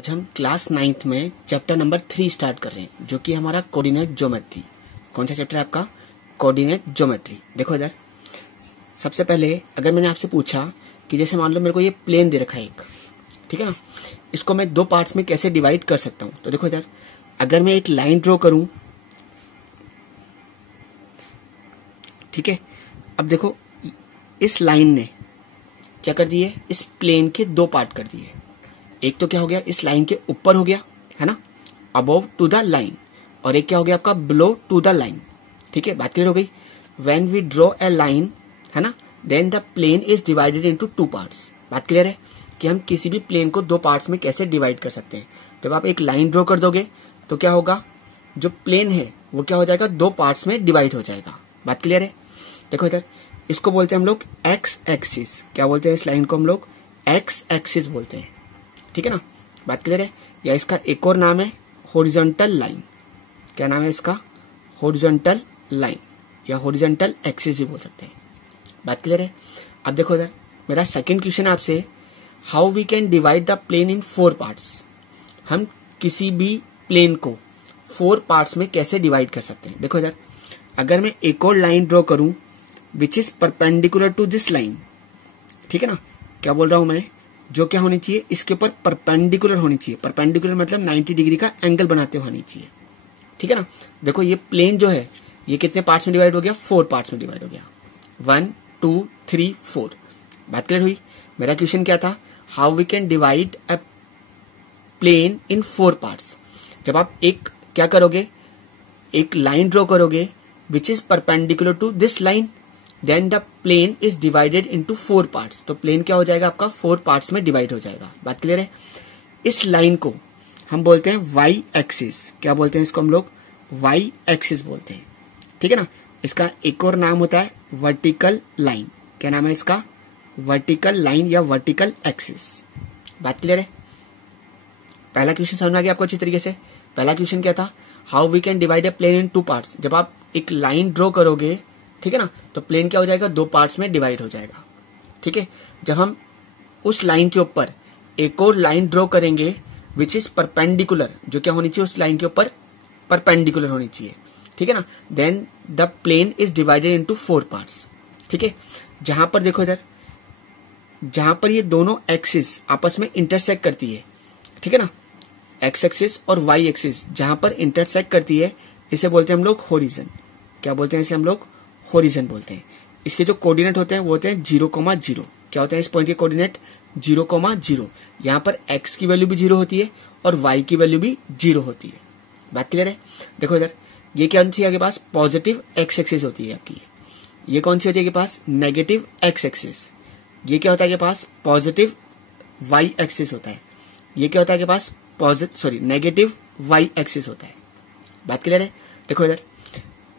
आज हम class 9th में चैप्टर नंबर 3 स्टार्ट कर रहे हैं, जो कि हमारा कोऑर्डिनेट ज्योमेट्री। कौन सा चैप्टर है आपका? Coordinate geometry. देखो इधर, सबसे पहले अगर मैंने आपसे पूछा कि जैसे मान लो मेरे को ये प्लेन दे रखा है एक, ठीक है ना, इसको मैं दो पार्ट्स में कैसे डिवाइड कर सकता हूं। तो देखो इधर, अगर मैं एक लाइन ड्रॉ करूं, ठीक है, अब देखो इस लाइन ने क्या कर दिए, इस प्लेन के दो पार्ट कर दिए। एक तो क्या हो गया, इस लाइन के ऊपर हो गया, है ना, अबव टू द लाइन, और एक क्या हो गया आपका, बिलो टू द लाइन। ठीक है, बात क्लियर हो गई। When we draw a line, है ना, then the plane is divided into two parts. बात क्लियर है कि हम किसी भी प्लेन को दो पार्ट्स में कैसे डिवाइड कर सकते हैं। जब आप एक लाइन ड्रॉ कर दोगे तो क्या होगा, जो प्लेन है वो क्या हो जाएगा, दो पार्ट्स में डिवाइड हो जाएगा। बात क्लियर है। देखो इधर, इसको बोलते हैं हम लोग एक्स एक्सिस। क्या बोलते हैं इस लाइन को? हम लोग एक्स एक्सिस बोलते हैं। ठीक है ना, बात क्लियर है। या इसका एक और नाम है हॉरिजॉन्टल लाइन। क्या नाम है इसका? हॉरिजॉन्टल लाइन, या हॉरिजॉन्टल एक्सिस ही बोल सकते हैं। बात क्लियर है। अब देखो इधर, मेरा सेकंड क्वेश्चन आपसे, how we can divide the plane in 4 parts. हम किसी भी प्लेन को 4 पार्ट्स में कैसे डिवाइड कर सकते हैं। देखो इधर, अगर मैं एक और लाइन ड्रॉ करूं which is perpendicular to this line, ठीक है ना, क्या बोल रहा हूं मैं, जो क्या होनी चाहिए, इसके ऊपर परपेंडिकुलर होनी चाहिए। परपेंडिकुलर मतलब 90 डिग्री का एंगल बनाते हुए होनी चाहिए। ठीक है ना। देखो ये प्लेन जो है ये कितने पार्ट्स में डिवाइड हो गया, 4 पार्ट्स में डिवाइड हो गया। 1 2 3 4। बात क्लियर हुई। मेरा क्वेश्चन क्या था, how we can divide a plane in 4 parts. जब आप एक क्या करोगे, एक लाइन ड्रॉ करोगे which is perpendicular to this line, then the plane is divided into 4 parts. तो प्लेन क्या हो जाएगा आपका, 4 पार्ट्स में डिवाइड हो जाएगा। बात क्लियर है। इस लाइन को हम बोलते हैं वाई एक्सिस। क्या बोलते हैं इसको? हम लोग वाई एक्सिस बोलते हैं। ठीक है ना। इसका एक और नाम होता है वर्टिकल लाइन। क्या नाम है इसका? वर्टिकल लाइन या वर्टिकल एक्सिस। बात क्लियर है। पहला क्वेश्चन समझ में आ गया आपको अच्छी तरीके से। पहला क्वेश्चन क्या था, how we can divide a plane in 2 parts. जब आप एक लाइन ड्रॉ करोगे, ठीक है ना, तो प्लेन क्या हो जाएगा, 2 पार्ट्स में डिवाइड हो जाएगा। ठीक है। जब हम उस लाइन के ऊपर एक और लाइन ड्रॉ करेंगे विच इज परपेंडिकुलर, जो क्या होनी चाहिए, उस लाइन के ऊपर परपेंडिकुलर होनी चाहिए। ठीक है ना। Then the plane is divided into 4 parts. ठीक है। जहां पर देखो इधर, जहां पर ये दोनों एक्सिस आपस में इंटरसेक्ट करती है, ठीक है ना, एक्स एक्सिस और वाई एक्सिस जहां पर इंटरसेक्ट करती है, इसे बोलते हैं हम लोग होरिजन। क्या बोलते हैं इसे? हम लोग होरिजन बोलते हैं। इसके जो कोऑर्डिनेट होते हैं वो होते हैं 0,0। क्या होते हैं इस पॉइंट के कोऑर्डिनेट? 0,0। यहाँ पर x की वैल्यू भी 0 होती है और y की वैल्यू भी 0 होती है। बात क्लियर है। देखो इधर, ये कौन सी है आपके पास? पॉजिटिव x एक्सिस होती है आपकी। ये कौन सी होती है आपके पास? Negative x axis. ये क्या होता है आपके पास? पॉजिटिव y एक्सिस होता है। ये क्या होता है आपके पास? नेगेटिव y एक्सिस होता है। बात क्लियर है। देखो इधर,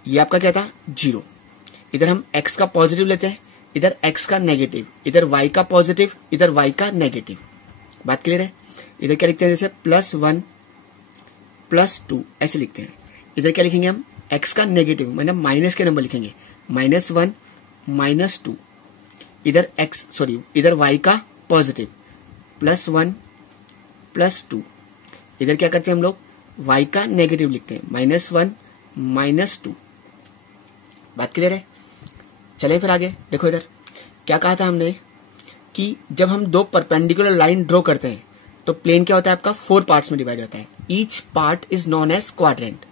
ये आपका क्या था? 0। इधर हम x का पॉजिटिव लेते हैं, इधर x का नेगेटिव, इधर y का पॉजिटिव, इधर y का नेगेटिव। बात क्लियर है। इधर क्या लिखते हैं, जैसे +1 +2 ऐसे लिखते हैं। इधर क्या लिखेंगे हम? x का नेगेटिव, मतलब माइनस के नंबर लिखेंगे, -1 -2। इधर इधर y का पॉजिटिव, +1 +2। इधर क्या करते हैं हम लोग? y का नेगेटिव लिखते हैं, -1 -2। बात क्लियर है। चले फिर आगे। देखो इधर क्या कहा था हमने, कि जब हम 2 परपेंडिकुलर लाइन ड्रॉ करते हैं तो प्लेन क्या होता है आपका, 4 पार्ट्स में डिवाइड होता है। Each part is known as quadrant.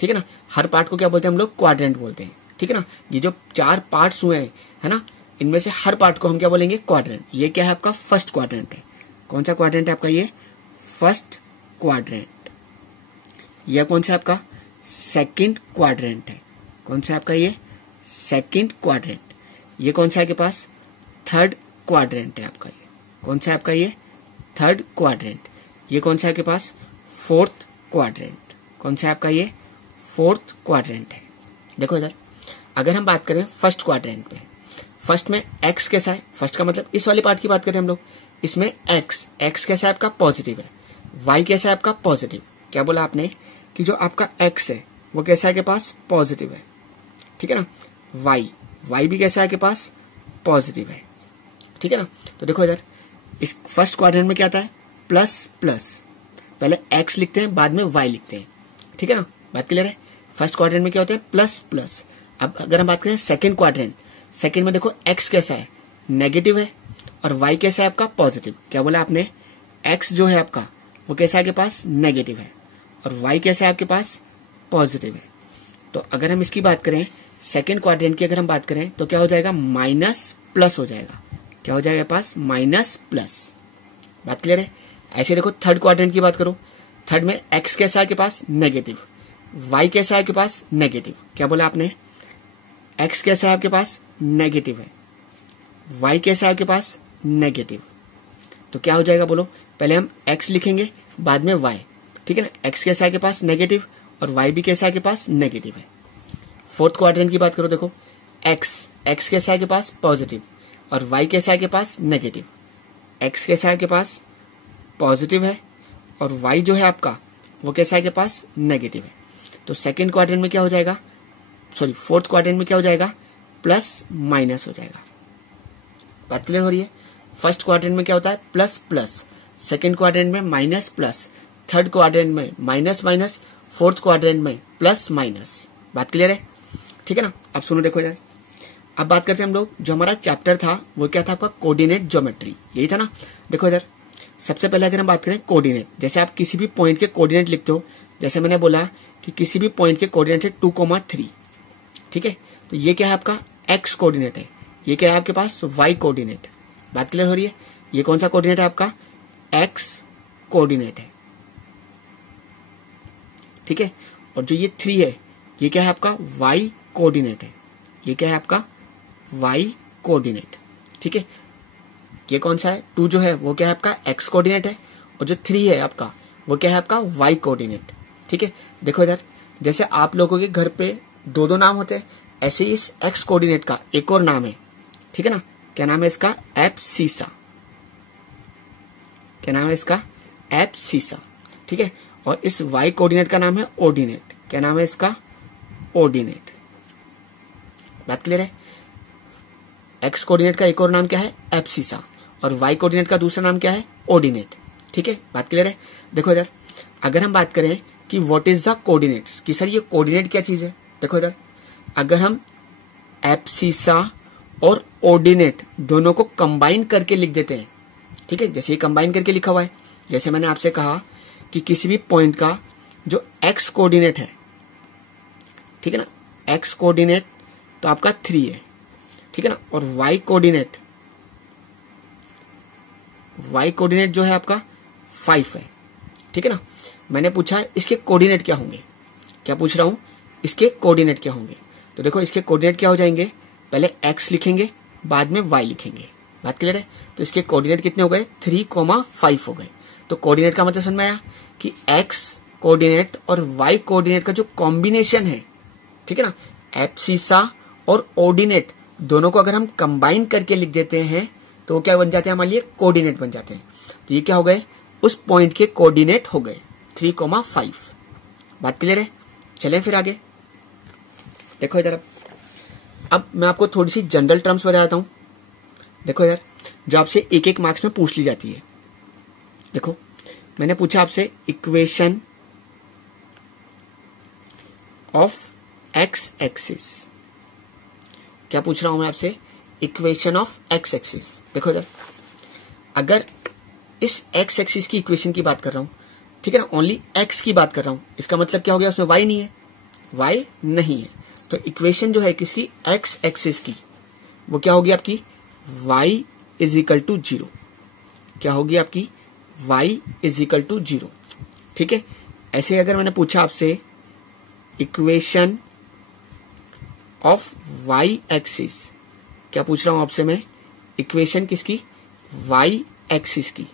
ठीक है ना। हर पार्ट को क्या बोलते हैं हम लोग? क्वाड्रेंट बोलते हैं। ठीक है ना। ये जो 4 पार्ट्स हुए हैं, है ना, इनमें से हर पार्ट को हम क्या बोलेंगे? क्वाड्रेंट। ये क्या है आपका? फर्स्ट क्वाड्रेंट है। कौन सा क्वाड्रेंट है आपका? ये फर्स्ट क्वाड्रेंट। यह कौन सा आपका? सेकंड क्वाड्रेंट है। कौन सा आपका? ये सेकंड क्वाड्रेंट। ये कौन सा है आपके पास? थर्ड क्वाड्रेंट है आपका। ये कौन सा है आपका? ये थर्ड क्वाड्रेंट। ये कौन सा है आपके पास? Fourth quadrant. कौन सा है आपका? ये फोर्थ क्वाड्रेंट है। देखो इधर, अगर हम बात करें फर्स्ट क्वाड्रेंट में, फर्स्ट में x कैसा है? फर्स्ट का मतलब इस वाले पार्ट की बात करें हम लोग, इसमें x कैसा है आपका? पॉजिटिव है। y कैसा है आपका? पॉजिटिव। क्या बोला आपने, कि जो आपका x है वो कैसा है के पास? पॉजिटिव है। ठीक है ना। y भी कैसा है के पास? पॉजिटिव है। ठीक है ना। तो देखो इधर, इस फर्स्ट क्वाड्रेंट में क्या आता है? प्लस प्लस, पहले एक्स लिखते हैं बाद में वाई लिखते हैं, ठीक है ना, बात क्लियर है। फर्स्ट क्वाड्रेंट में क्या होता है प्लस प्लस। अब अगर हम बात करें सेकंड क्वाड्रेंट, सेकंड में देखो एक्स कैसा है नेगेटिव है और वाई कैसा है आपका पॉजिटिव। क्या बोला आपने, एक्स जो है आपका वो कैसा है आपके पास नेगेटिव है और वाई कैसा है आपके पास पॉजिटिव है। तो अगर हम इसकी बात करें सेकंड क्वाड्रेंट की अगर हम बात करें तो क्या हो जाएगा माइनस प्लस हो जाएगा। क्या हो जाएगा पास माइनस प्लस, बात क्लियर है। ऐसे देखो थर्ड क्वाड्रेंट की बात करो, थर्ड में एक्स कैसा है आपके पास नेगेटिव, वाई कैसा है आपके पास नेगेटिव। क्या बोला आपने, एक्स कैसा है आपके पास नेगेटिव है, वाई कैसा है आपके पास नेगेटिव। तो क्या हो जाएगा बोलो, पहले हम एक्स लिखेंगे बाद में वाई, ठीक है ना। एक्स कैसा है आपके पास नेगेटिव और वाई भी कैसा है आपके पास नेगेटिव है। फोर्थ क्वाड्रेंट की बात करो, देखो एक्स कैसा है आपके पास पॉजिटिव और वाई कैसा है आपके पास नेगेटिव। एक्स कैसा है आपके पास पॉजिटिव है और वाई जो है आपका वो कैसा है आपके पास नेगेटिव है। तो सेकंड क्वाड्रेंट में क्या हो जाएगा, सॉरी फोर्थ क्वाड्रेंट में क्या हो जाएगा प्लस माइनस हो जाएगा। बात क्लियर हो रही है। फर्स्ट क्वाड्रेंट में क्या होता है प्लस प्लस, सेकंड क्वाड्रेंट में माइनस प्लस, थर्ड क्वाड्रेंट में माइनस माइनस, फोर्थ क्वाड्रेंट में प्लस माइनस। बात क्लियर है, ठीक है ना। अब सुनो देखो इधर, अब बात करते हैं हम लोग, जो हमारा चैप्टर था वो क्या था आपका कोऑर्डिनेट ज्योमेट्री, यही था ना। देखो इधर सबसे पहले अगर हम बात करें कोऑर्डिनेट, जैसे आप किसी भी पॉइंट के कोऑर्डिनेट लिखते हो, जैसे मैंने बोला कि किसी भी पॉइंट के कोऑर्डिनेट है 2,3, ठीक है। तो ये क्या है आपका एक्स कोऑर्डिनेट है, ये क्या है आपके पास वाई कोऑर्डिनेट। बात क्लियर हो रही है। ये कौन सा कोऑर्डिनेट है आपका एक्स कोऑर्डिनेट है, ठीक है। और जो ये 3 है ये क्या है आपका वाई कोऑर्डिनेट है, ये क्या है आपका वाई कोऑर्डिनेट, ठीक है। ये कौन सा है 2 जो है वो क्या है आपका एक्स कोऑर्डिनेट है और जो 3 है आपका वो क्या है आपका वाई कोऑर्डिनेट, ठीक है। देखो इधर जैसे आप लोगों के घर पे 2 नाम होते हैं, ऐसे ही इस एक्स कोऑर्डिनेट का एक और नाम है, ठीक है ना। क्या नाम है इसका एब्सिसा, क्या नाम है इसका एब्सिसा, ठीक है। और इस वाई कोऑर्डिनेट का नाम है ऑर्डिनेट, क्या नाम है इसका ऑर्डिनेट। बात क्लियर है। एक्स कोऑर्डिनेट का एक और नाम क्या है एब्सिसा और वाई कोऑर्डिनेट का दूसरा नाम क्या है ऑर्डिनेट, ठीक है। बात क्लियर है। देखो इधर अगर हम बात करें कि व्हाट इज द कोऑर्डिनेट, कि सर ये कोऑर्डिनेट क्या चीज है, देखो इधर अगर हम एब्सिसा और ऑर्डिनेट दोनों को कंबाइन करके लिख देते हैं, ठीक है। जैसे ये कंबाइन करके लिखा हुआ है, जैसे मैंने आपसे कहा कि किसी भी पॉइंट का जो एक्स कोऑर्डिनेट है, ठीक है ना, एक्स कोऑर्डिनेट तो आपका 3 है, ठीक है ना, और वाई कोऑर्डिनेट जो है आपका 5 है, ठीक है ना। मैंने पूछा इसके कोऑर्डिनेट क्या होंगे, क्या पूछ रहा हूं इसके कोऑर्डिनेट क्या होंगे। तो देखो इसके कोऑर्डिनेट क्या हो जाएंगे, पहले एक्स लिखेंगे बाद में वाई लिखेंगे। बात क्लियर है। तो इसके कोऑर्डिनेट कितने हो गए 3,5 हो गए। तो कोऑर्डिनेट का मतलब समझ में आया कि एक्स कोऑर्डिनेट और वाई कोऑर्डिनेट का जो कॉम्बिनेशन है, ठीक है ना, एब्सिसा और ऑर्डिनेट दोनों को अगर हम कंबाइन करके लिख देते हैं तो वो क्या बन जाते हैं हमारे लिए कोऑर्डिनेट बन जाते हैं। तो ये क्या हो गए उस पॉइंट के कोऑर्डिनेट हो गए 3,5। बात क्लियर है। चलें फिर आगे देखो इधर। अब मैं आपको थोड़ी सी जनरल टर्म्स बताता हूं। देखो यार जो आपसे एक एक मार्क्स में पूछ ली जाती है। देखो मैंने पूछा आपसे इक्वेशन ऑफ एक्स एक्सिस, क्या पूछ रहा हूं मैं आपसे इक्वेशन ऑफ एक्स एक्सिस। देखो इधर अगर इस एक्स एक्सिस की इक्वेशन की बात कर रहा हूं, ठीक है ना, ओनली एक्स की बात कर रहा हूं, इसका मतलब क्या हो गया उसमें वाई नहीं है, वाई नहीं है। तो इक्वेशन जो है किसी एक्स एक्सिस की वो क्या होगी आपकी y इज इक्वल टू 0। क्या होगी आपकी y इज इक्वल टू 0, ठीक है। ऐसे अगर मैंने पूछा आपसे इक्वेशन ऑफ y एक्सिस, क्या पूछ रहा हूं आपसे मैं इक्वेशन किसकी y एक्सिस की,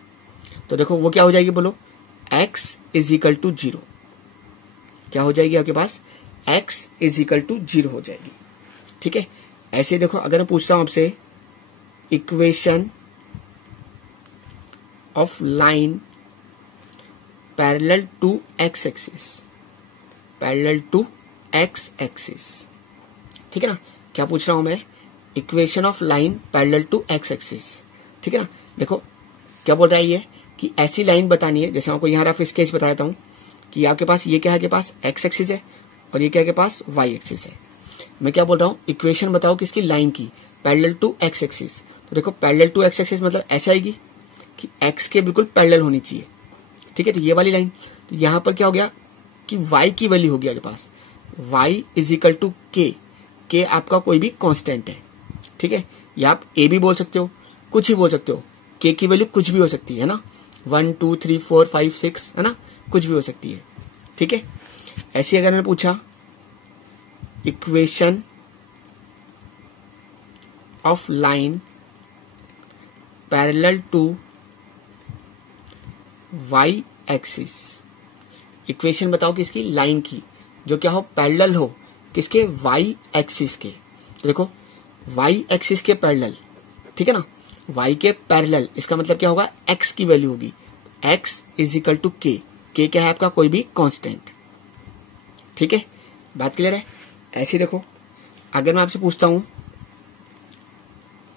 तो देखो वो क्या हो जाएगी बोलो x इज इक्वल टू 0। क्या हो जाएगी आपके पास x इज इक्वल टू 0 हो जाएगी, ठीक है। ऐसे देखो अगर मैं पूछता हूं आपसे equation of line parallel to x axis, parallel to x axis, ठीक है ना। क्या पूछ रहा हूं मैं equation of line parallel to x axis, ठीक है ना। देखो क्या बोल रहा है ये कि ऐसी लाइन बतानी है, जैसे आपको यहाँ रफ स्केच बता देता हूँ कि आपके पास ये क्या है, के पास एक्स एक्सिस है और ये क्या है, के पास वाई एक्सिस है। मैं क्या बोल रहा हूँ, इक्वेशन बताओ किसकी, लाइन की, पैरेलल टू एक्स एक्सिस। तो देखो पैरेलल टू एक्स एक्सिस मतलब ऐसे आएगी कि एक्स के बिल्कुल पैरेलल होनी चाहिए, ठीक है। तो ये वाली लाइन, तो यहाँ पर क्या हो गया कि वाई की वैल्यू होगी आपके पास, वाई इज इक्वल टू के आपका कोई भी कांस्टेंट है, ठीक है। या आप ए भी बोल सकते हो, कुछ ही बोल सकते हो, के की वैल्यू कुछ भी हो सकती है ना, 1 2 3 4 5 6 है ना, कुछ भी हो सकती है, ठीक है। ऐसे अगर मैंने पूछा equation of line parallel to y axis, equation बताओ किसकी, लाइन की, जो क्या हो, पैरेलल हो किसके, वाई एक्सिस के। तो देखो वाई एक्सिस के पैरेलल, ठीक है ना, वाई के पैरेलल, इसका मतलब क्या होगा, एक्स की वैल्यू होगी, एक्स इज इक्वल टू के क्या है आपका कोई भी कांस्टेंट, ठीक है। बात क्लियर है। ऐसे देखो अगर मैं आपसे पूछता हूं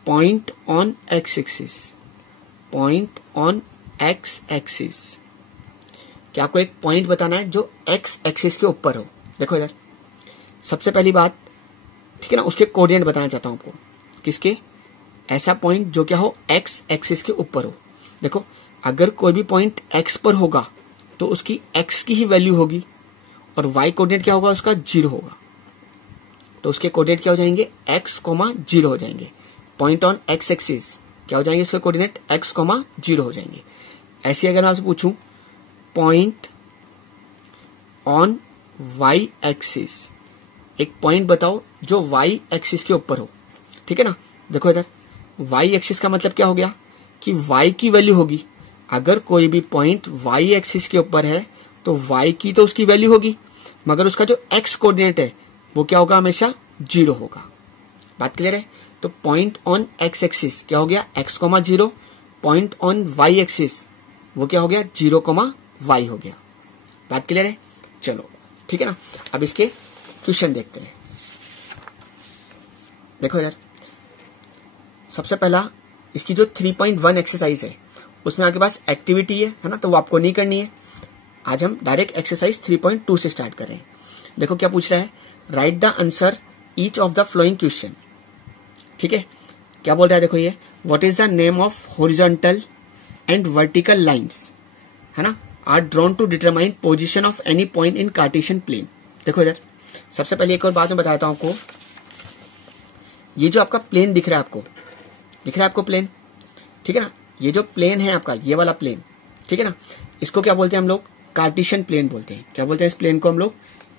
point on x axis, point on x axis, क्या आपको एक पॉइंट बताना है जो एक्स एक्सिस के ऊपर हो। देखो इधर सबसे पहली बात, ठीक है ना, उसके कोऑर्डिनेट बताना चाहता हूं आपको, किसके, ऐसा पॉइंट जो क्या हो, एक्स एक्सिस के ऊपर हो। देखो अगर कोई भी पॉइंट एक्स पर होगा तो उसकी एक्स की ही वैल्यू होगी और वाई कोऑर्डिनेट क्या होगा, उसका 0 होगा, तो उसके कोऑर्डिनेट क्या हो जाएंगे, x, 0 हो जाएंगे। पॉइंट ऑन एक्स एक्सिस क्या हो जाएंगे, उसके कोऑर्डिनेट x, 0 हो जाएंगे। ऐसे अगर मैं आपसे पूछूं पॉइंट ऑन वाई एक्सिस, एक पॉइंट बताओ जो वाई एक्सिस के ऊपर हो, ठीक है ना। देखो इधर वाई एक्सिस का मतलब क्या हो गया कि वाई की वैल्यू होगी, अगर कोई भी पॉइंट वाई एक्सिस के ऊपर है तो वाई की तो उसकी वैल्यू होगी, मगर उसका जो एक्स कोऑर्डिनेट है वो क्या होगा, हमेशा 0 होगा। बात क्लियर है। तो पॉइंट ऑन एक्स एक्सिस क्या हो गया, x, 0, point on y axis वो क्या हो गया, 0, y हो गया। बात क्लियर है। चलो ठीक है ना, अब इसके क्वेश्चन देखते हैं। देखो यार, सबसे पहला इसकी जो 3.1 एक्सरसाइज है उसमें आपके पास एक्टिविटी है ना, तो वो आपको नहीं करनी है। आज हम डायरेक्ट एक्सरसाइज 3.2 से स्टार्ट कर रहे हैं। देखो क्या पूछ रहा है, write the answer each of the following question, ठीक है। क्या बोल रहा है, देखो ये, what is the name of horizontal and vertical lines, है ना, are drawn to determine position of any point in Cartesian plane. देखो इधर सबसे पहले एक और बात मैं बताता हूं आपको, ये जो आपका प्लेन दिख रहा है आपको, दिख रहा है आपको प्लेन, ठीक है ना, ये जो प्लेन है आपका, ये वाला प्लेन, ठीक है ना, इसको क्या बोलते हैं हम लोग, कार्टेशियन प्लेन बोलते हैं। क्या बोलते हैं इस प्लेन को हम लोग,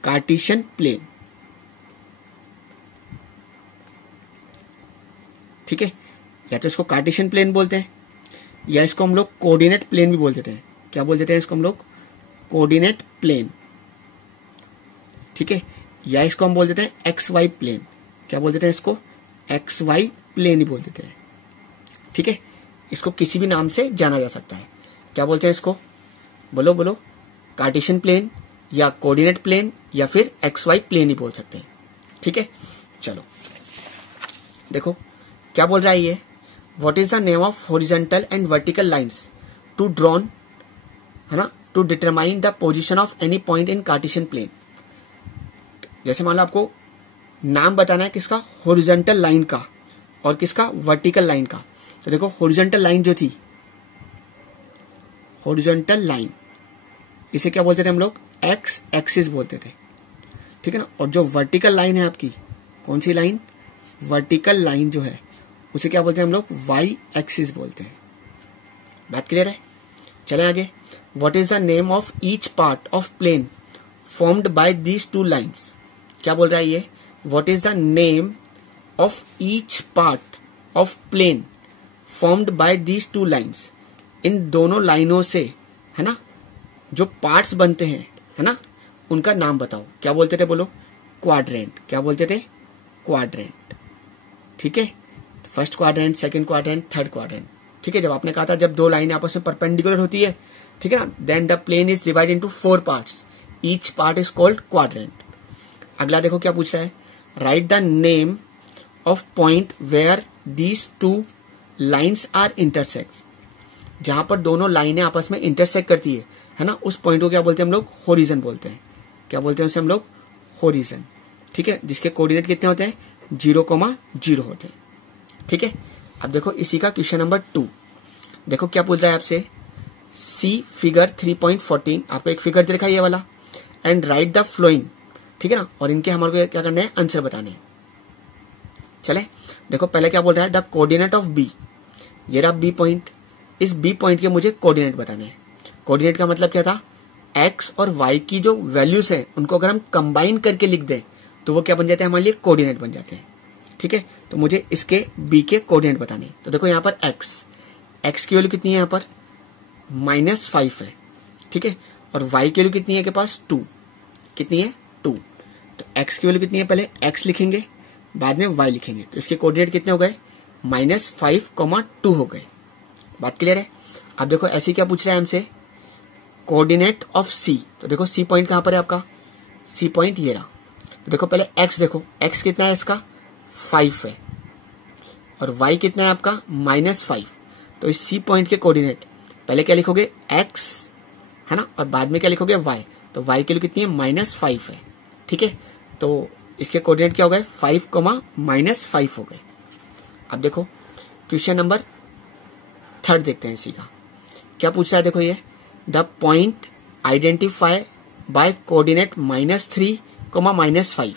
कार्टेशियन प्लेन, ठीक है। या तो इसको कार्टेशियन प्लेन बोलते हैं या इसको हम लोग कोऑर्डिनेट प्लेन भी बोल देते हैं। क्या बोल देते हैं इसको हम लोग, कोऑर्डिनेट प्लेन, ठीक है। या इसको हम बोल देते हैं एक्स वाई प्लेन। क्या बोल देते हैं इसको, एक्स वाई प्लेन ही बोल देते हैं, ठीक है। इसको किसी भी नाम से जाना जा सकता है। क्या बोलते हैं इसको, बोलो बोलो, कार्टेशियन प्लेन या कोऑर्डिनेट प्लेन या फिर एक्स वाई प्लेन ही बोल सकते हैं, ठीक है। चलो देखो क्या बोल रहा है ये, what is the name of horizontal and vertical lines to drawn, है ना, to determine the position of any point in Cartesian plane. जैसे मान लो आपको नाम बताना है किसका, हॉरिजॉन्टल लाइन का और किसका, वर्टिकल लाइन का। तो देखो हॉरिजॉन्टल लाइन जो थी, हॉरिजॉन्टल लाइन, इसे क्या बोलते थे हम लोग, एक्स एक्सिस बोलते थे, ठीक है ना। और जो वर्टिकल लाइन है आपकी, कौन सी लाइन, वर्टिकल लाइन जो है उसे क्या बोलते हैं हम लोग, वाई एक्सिस बोलते हैं। बात क्लियर है। चले आगे, what is the name of each part of plane formed by these two lines. क्या बोल रहा है ये, what is the name of each part of plane formed by these two lines, इन दोनों लाइनों से, है ना, जो पार्ट्स बनते हैं, है ना, उनका नाम बताओ। क्या बोलते थे, बोलो, क्वाड्रेंट। क्या बोलते थे, क्वाड्रेंट, ठीक है। First quadrant, second quadrant, third quadrant, ठीक है। जब आपने कहा था जब दो लाइनें आपस में परपेंडिकुलर होती है, ठीक है ना, then the plane is divided into 4 parts, each part is called quadrant. अगला देखो क्या पूछ रहा है, write the name of point where these two lines are intersect. जहां पर दोनों लाइनें आपस में इंटरसेक्ट करती है ना, उस पॉइंट को क्या बोलते हैं हम लोग, होरिजन बोलते हैं। क्या बोलते हैं उसे हम लोग, होरिजन। ठीक है, जिसके कोऑर्डिनेट कितने होते हैं, 0,0 होते हैं। ठीक है, अब देखो इसी का क्वेश्चन नंबर 2। देखो क्या पूछ रहा है आपसे, सी फिगर 3.14, आपको एक फिगर दिखा ये वाला, एंड राइट द फ्लोइंग। ठीक है ना, और इनके हमारे को क्या करना है, आंसर बताने हैं। चले देखो पहले क्या बोल रहा है, द कोऑर्डिनेट ऑफ बी, ये रहा बी पॉइंट, इस बी पॉइंट के मुझे कोऑर्डिनेट बताने हैं। कोऑर्डिनेट का मतलब क्या था, एक्स और वाई की जो वैल्यूज है उनको अगर हम कंबाइन करके लिख दें तो वो क्या बन जाते हैं, हमारे लिए कोऑर्डिनेट बन जाते हैं। ठीक है, तो मुझे इसके बी के कोऑर्डिनेट बताने हैं। तो देखो यहाँ पर एक्स की वैल्यू कितनी है, यहाँ पर -5 है। ठीक है, और वाई की वैल्यू कितनी है के पास, 2, कितनी है, 2। तो एक्स की वैल्यू कितनी है, पहले एक्स लिखेंगे बाद में वाई लिखेंगे, तो इसके कोऑर्डिनेट कितने हो गए, -5,2 हो गए। बात क्लियर है। अब देखो ऐसे क्या पूछ रहा है हमसे, कोऑर्डिनेट ऑफ सी। तो देखो सी पॉइंट कहां पर है आपका, सी पॉइंट ये रहा। तो देखो पहले एक्स देखो, एक्स कितना है इसका, 5 है, और वाई कितना है आपका, -5। तो इस सी पॉइंट के कोऑर्डिनेट पहले क्या लिखोगे, एक्स है ना, और बाद में क्या लिखोगे, वाई। तो वाई की वैल्यू कितनी है, -5 है। ठीक है, तो इसके कोऑर्डिनेट क्या हो गए, 5, -5 हो गए। अब देखो क्वेश्चन नंबर 3 देखते हैं इसी का, क्या पूछ रहा है, देखो ये, the point identify by coordinate -3, -5।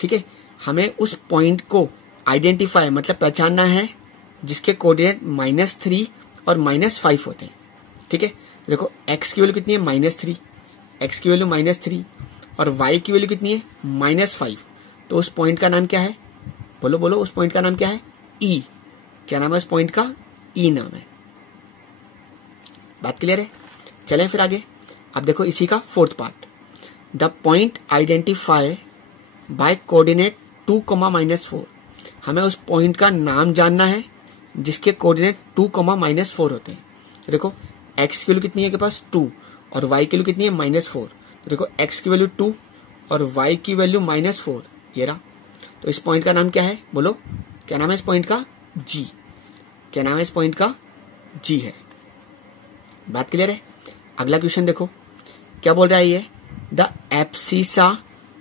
ठीक है, हमें उस पॉइंट को आइडेंटिफाई मतलब पहचानना है जिसके कोऑर्डिनेट -3 और -5 होते हैं। ठीक है, देखो एक्स की वैल्यू कितनी है, -3, एक्स की वैल्यू -3, और वाई की वैल्यू कितनी है, -5। तो उस पॉइंट का नाम क्या है, बोलो बोलो, उस पॉइंट का नाम क्या है, ई। क्या नाम है उस पॉइंट का, ई नाम है। बात क्लियर है। चलें फिर आगे। अब देखो इसी का 4th part, the point identify by coordinate 2, -4। हमें उस पॉइंट का नाम जानना है जिसके कोऑर्डिनेट 2, -4 होते हैं। तो देखो एक्स की वैल्यू कितनी है के पास, 2, और वाई की वैल्यू कितनी है, -4। तो देखो एक्स की वैल्यू 2 और वाई की वैल्यू -4, ये रहा। तो इस पॉइंट का नाम क्या है, बोलो क्या नाम है इस पॉइंट का, जी। क्या नाम है इस पॉइंट का, जी है। बात क्लियर है। अगला क्वेश्चन देखो क्या बोल रहा है ये, the abscissa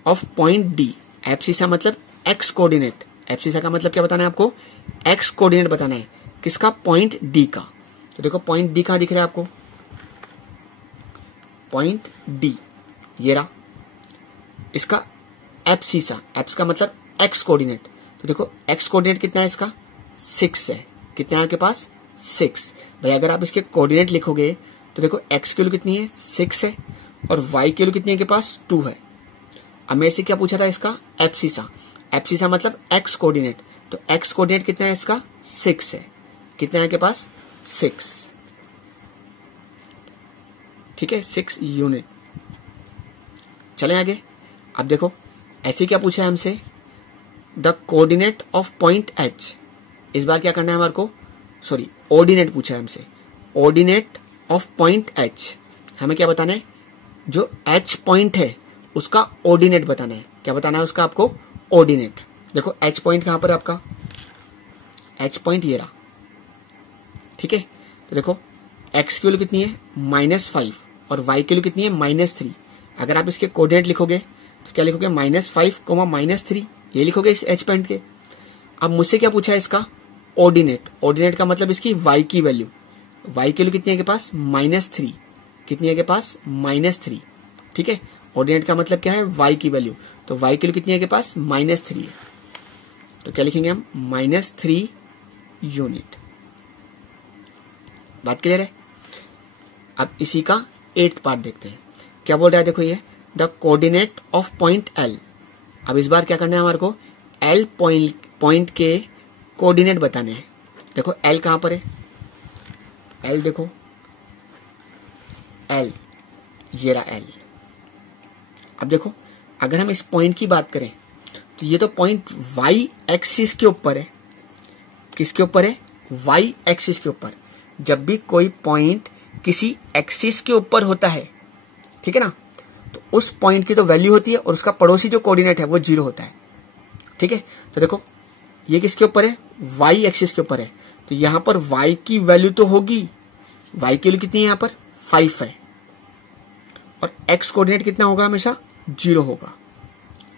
of point D. Abscissa मतलब एक्स कोऑर्डिनेट, एब्सिसा का मतलब क्या बताना है आपको, एक्स कोऑर्डिनेट बताना है, किसका, पॉइंट डी का। तो देखो पॉइंट डी कहां दिख रहा है आपको, पॉइंट डी ये रहा, इसका एब्सिसा, एब्स का मतलब एक्स कोऑर्डिनेट। तो देखो एक्स कोऑर्डिनेट कितना है इसका, 6 है। कितना है आपके पास, 6। भाई अगर आप इसके कोऑर्डिनेट लिखोगे तो देखो एक्स की वैल्यू कितनी है, 6 है, और वाई की वैल्यू कितनी है के पास, 2 है। अब मेरे से क्या पूछा था इसका, एब्सिसा। एब्सिसा मतलब एक्स कोऑर्डिनेट, तो एक्स कोऑर्डिनेट कितना है इसका, 6 है। कितना है के पास, 6। ठीक है, 6 यूनिट। चले आगे। अब देखो ऐसे क्या पूछा है हमसे, the coordinate of point H. इस बार क्या करना है हमारे को, सॉरी ऑर्डिनेट पूछा है हमसे, ऑर्डिनेट ऑफ पॉइंट एच। हमें क्या बताना है, जो एच पॉइंट है उसका ऑर्डिनेट बताना है। क्या बताना है उसका आपको, ऑर्डिनेट। देखो एच पॉइंट कहां पर है आपका, एच पॉइंट ये रहा। ठीक है, तो देखो एक्स की वैल्यू कितनी है, -5, और वाई की वैल्यू कितनी है, -3। अगर आप इसके कोऑर्डिनेट लिखोगे तो क्या लिखोगे, -5, -3, ये लिखोगे इस एच पॉइंट के। अब मुझसे क्या पूछा है इसका, ऑर्डिनेट। ऑर्डिनेट का मतलब इसकी वाई की वैल्यू, वाई की वैल्यू कितनी है के पास, -3। कितनी है के पास, -3। ठीक है, ऑर्डिनेट का मतलब क्या है, वाई की वैल्यू। तो वाई की वैल्यू कितनी है के पास, -3 है। तो क्या लिखेंगे हम, -3 यूनिट। बात क्लियर है। अब इसी का 8th पार्ट देखते हैं, क्या बोल रहा है, देखो ये, the coordinate of point L. अब इस बार क्या करना है हमारे को, एल पॉइंट के कोऑर्डिनेट बताने हैं। देखो एल कहां पर है, एल देखो, एल ये रहा एल। अब देखो अगर हम इस पॉइंट की बात करें तो ये तो पॉइंट वाई एक्सिस के ऊपर है। किसके ऊपर है, वाई एक्सिस के ऊपर। जब भी कोई पॉइंट किसी एक्सिस के ऊपर होता है, ठीक है ना, तो उस पॉइंट की तो वैल्यू होती है और उसका पड़ोसी जो कोऑर्डिनेट है वो 0 होता है। ठीक है, तो देखो ये किसके ऊपर है, वाई एक्सिस के ऊपर है, तो यहां पर वाई की वैल्यू तो होगी, y की वैल्यू कितनी है यहाँ पर 5 है, और x कोऑर्डिनेट कितना होगा, हमेशा 0 होगा।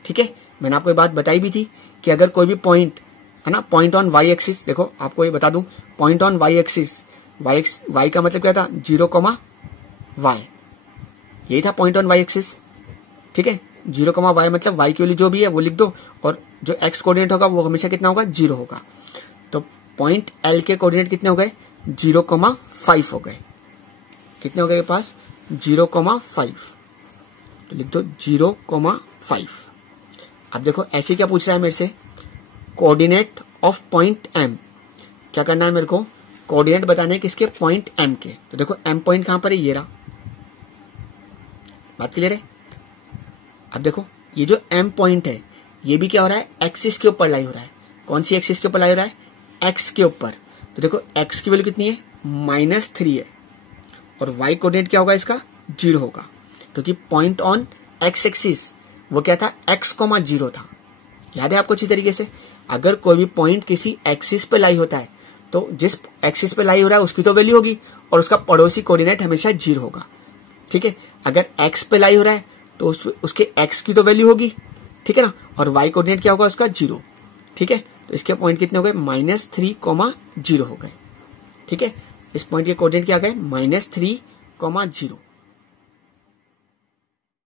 ठीक है, मैंने आपको ये बात बताई भी थी कि अगर कोई भी पॉइंट है ना, पॉइंट ऑन y एक्सिस, देखो आपको ये बता दूं, point on y axis, y का मतलब क्या था, 0, y, यही था पॉइंट ऑन y एक्सिस। ठीक है, 0, y मतलब y की वैल्यू जो भी है वो लिख दो, और जो x कोऑर्डिनेट होगा वो हमेशा कितना होगा, 0 होगा। तो पॉइंट L के कोऑर्डिनेट कितने हो गए, 0,5 हो गए। कितने हो गए पास, 0,5, तो लिख दो 0,5। अब देखो ऐसे क्या पूछ रहा है मेरे से, कोऑर्डिनेट ऑफ पॉइंट M। क्या करना है मेरे को, कोऑर्डिनेट बताने हैं किसके, पॉइंट M के। तो देखो M पॉइंट कहां पर है, ये रहा, बात क्लियर है। अब देखो ये जो M पॉइंट है ये भी क्या हो रहा है, एक्सिस के ऊपर लाई हो रहा है। कौन सी एक्सिस के ऊपर लाई हो रहा है, एक्स के ऊपर। तो देखो एक्स की वैल्यू कितनी है, -3 है, और y कोऑर्डिनेट क्या होगा इसका, 0 होगा, क्योंकि पॉइंट ऑन एक्स एक्सिस वो क्या था, x,0 था। याद है आपको अच्छी तरीके से। अगर कोई भी पॉइंट किसी एक्सिस पे लाई होता है तो जिस एक्सिस पे लाई हो रहा है उसकी तो वैल्यू होगी, और उसका पड़ोसी कोऑर्डिनेट हमेशा 0 होगा। ठीक है, अगर x पे लाई हो रहा है तो उसके x की तो वैल्यू होगी, ठीक है ना, और y कोऑर्डिनेट क्या होगा उसका, 0। ठीक है, तो इसके पॉइंट कितने हो गए, -3,0 हो गए। ठीक है, इस पॉइंट के कोऑर्डिनेट क्या आ गए, -3,0।